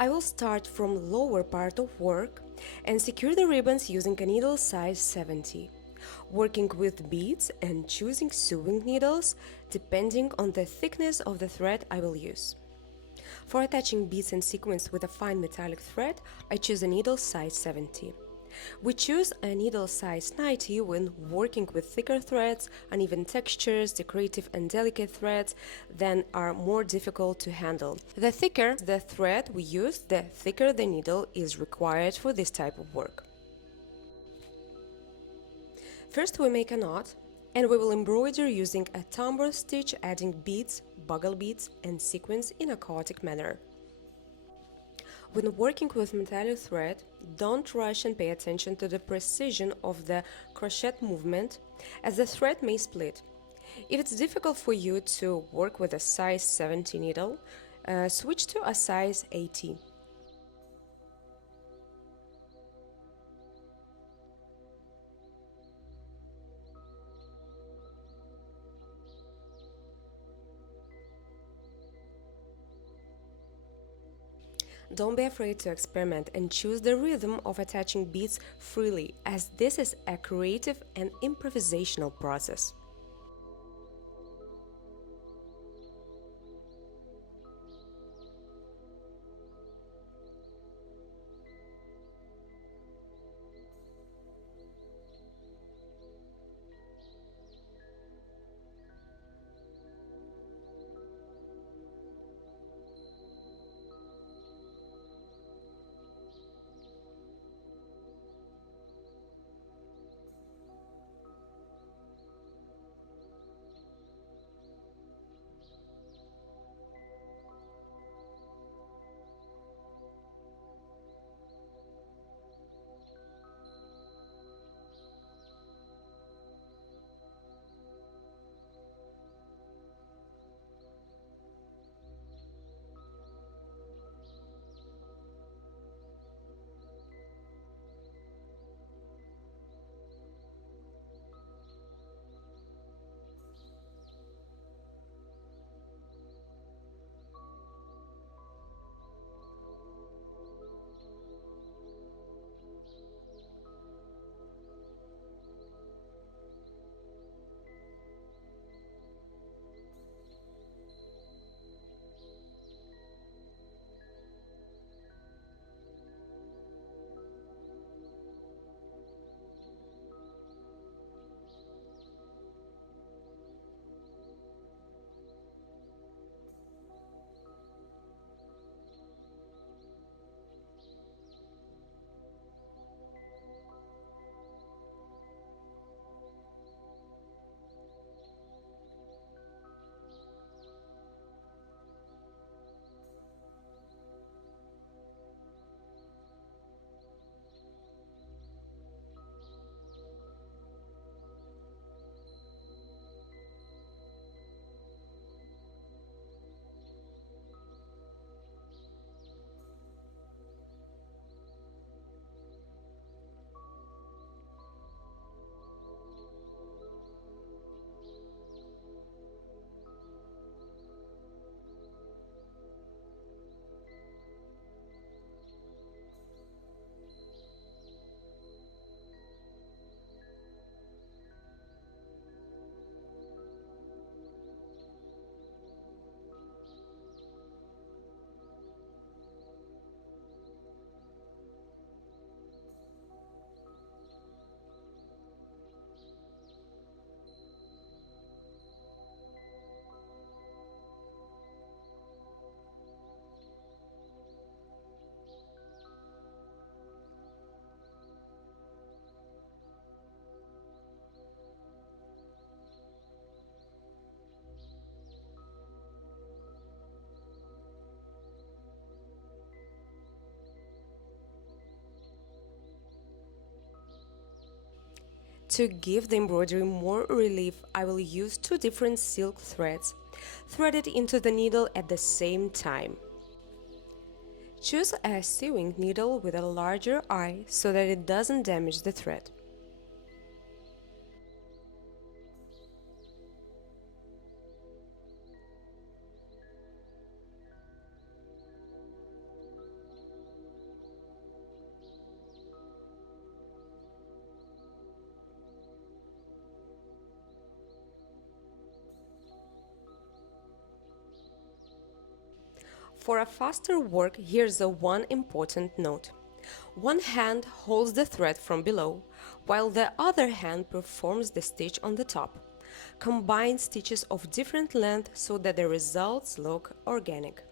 I will start from lower part of work and secure the ribbons using a needle size 70, working with beads and choosing sewing needles depending on the thickness of the thread I will use. For attaching beads and sequins with a fine metallic thread, I choose a needle size 70. We choose a needle size 90 when working with thicker threads, uneven textures, decorative and delicate threads that are more difficult to handle. The thicker the thread we use, the thicker the needle is required for this type of work. First we make a knot, and we will embroider using a tambour stitch, adding beads, bugle beads and sequins in a chaotic manner. When working with metallic thread, don't rush and pay attention to the precision of the crochet movement, as the thread may split. If it's difficult for you to work with a size 70 needle, switch to a size 80. Don't be afraid to experiment and choose the rhythm of attaching beads freely, as this is a creative and improvisational process. To give the embroidery more relief, I will use two different silk threads, threaded into the needle at the same time. Choose a sewing needle with a larger eye so that it doesn't damage the thread. For a faster work, here's a one important note. One hand holds the thread from below, while the other hand performs the stitch on the top. Combine stitches of different length so that the results look organic.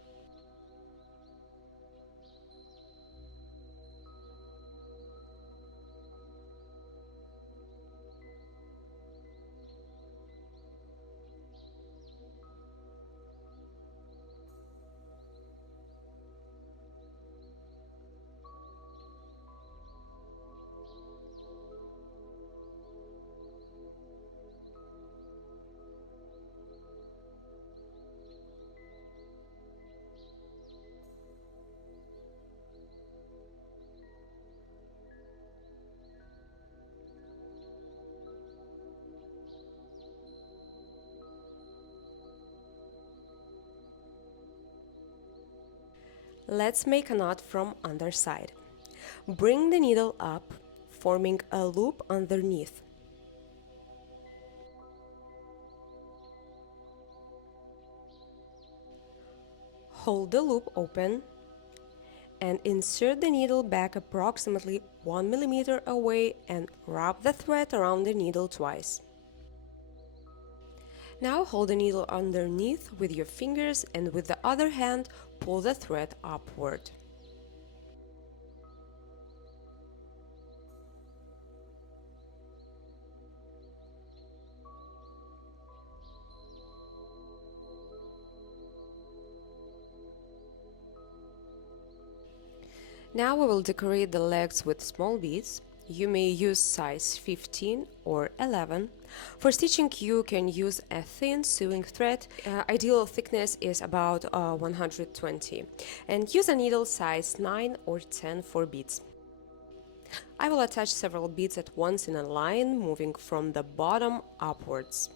Let's make a knot from underside. Bring the needle up, forming a loop underneath. Hold the loop open and insert the needle back approximately 1 millimeter away and wrap the thread around the needle twice. Now hold the needle underneath with your fingers and with the other hand pull the thread upward. Now we will decorate the legs with small beads. You may use size 15 or 11. For stitching, you can use a thin sewing thread. Ideal thickness is about 120. And use a needle size 9 or 10 for beads. I will attach several beads at once in a line, moving from the bottom upwards.